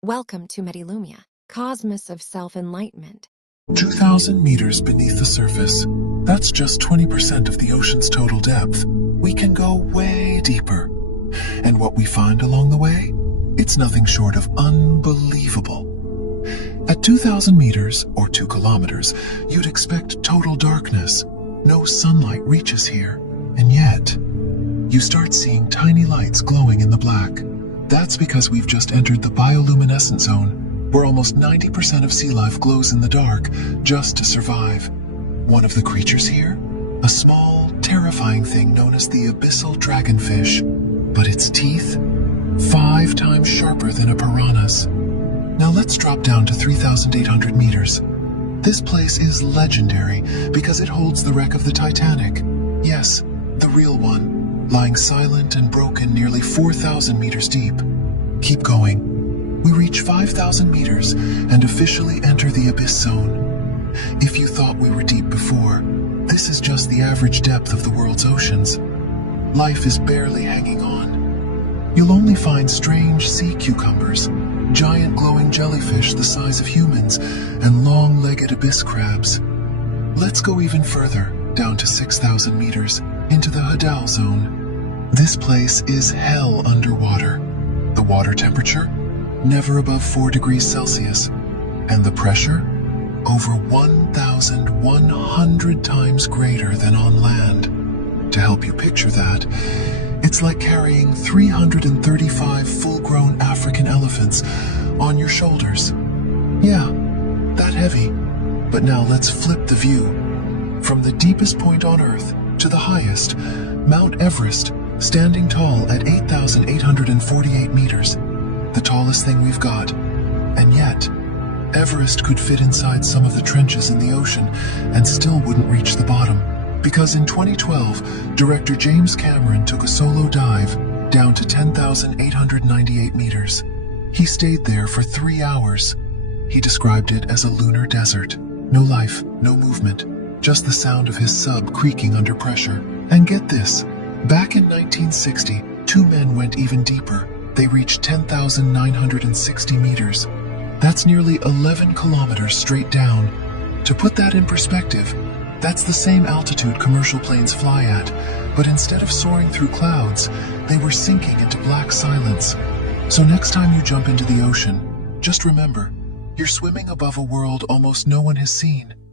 Welcome to Merilumia, Cosmos of Self-Enlightenment. 2,000 meters beneath the surface. That's just 20% of the ocean's total depth. We can go way deeper. And what we find along the way? It's nothing short of unbelievable. At 2,000 meters, or 2 kilometers, you'd expect total darkness. No sunlight reaches here. And yet, you start seeing tiny lights glowing in the black. That's because we've just entered the bioluminescent zone, where almost 90% of sea life glows in the dark just to survive. One of the creatures here? A small, terrifying thing known as the abyssal dragonfish. But its teeth? 5 times sharper than a piranha's. Now let's drop down to 3,800 meters. This place is legendary because it holds the wreck of the Titanic. Yes, the real one, lying silent and broken nearly 4,000 meters deep. Keep going. We reach 5,000 meters and officially enter the abyss zone. If you thought we were deep before, this is just the average depth of the world's oceans. Life is barely hanging on. You'll only find strange sea cucumbers, giant glowing jellyfish the size of humans, and long-legged abyss crabs. Let's go even further, down to 6,000 meters, into the Hadal zone. This place is hell underwater. The water temperature? Never above 4 degrees Celsius. And the pressure? Over 1,100 times greater than on land. To help you picture that, it's like carrying 335 full-grown African elephants on your shoulders. Yeah, that heavy. But now let's flip the view. From the deepest point on Earth to the highest, Mount Everest, standing tall at 8,848 meters, the tallest thing we've got. And yet, Everest could fit inside some of the trenches in the ocean and still wouldn't reach the bottom. Because in 2012, director James Cameron took a solo dive down to 10,898 meters. He stayed there for 3 hours. He described it as a lunar desert. No life, no movement, just the sound of his sub creaking under pressure. And get this, back in 1960, 2 men went even deeper. They reached 10,960 meters. That's nearly 11 kilometers straight down. To put that in perspective, that's the same altitude commercial planes fly at, but instead of soaring through clouds, they were sinking into black silence. So next time you jump into the ocean, just remember, you're swimming above a world almost no one has seen.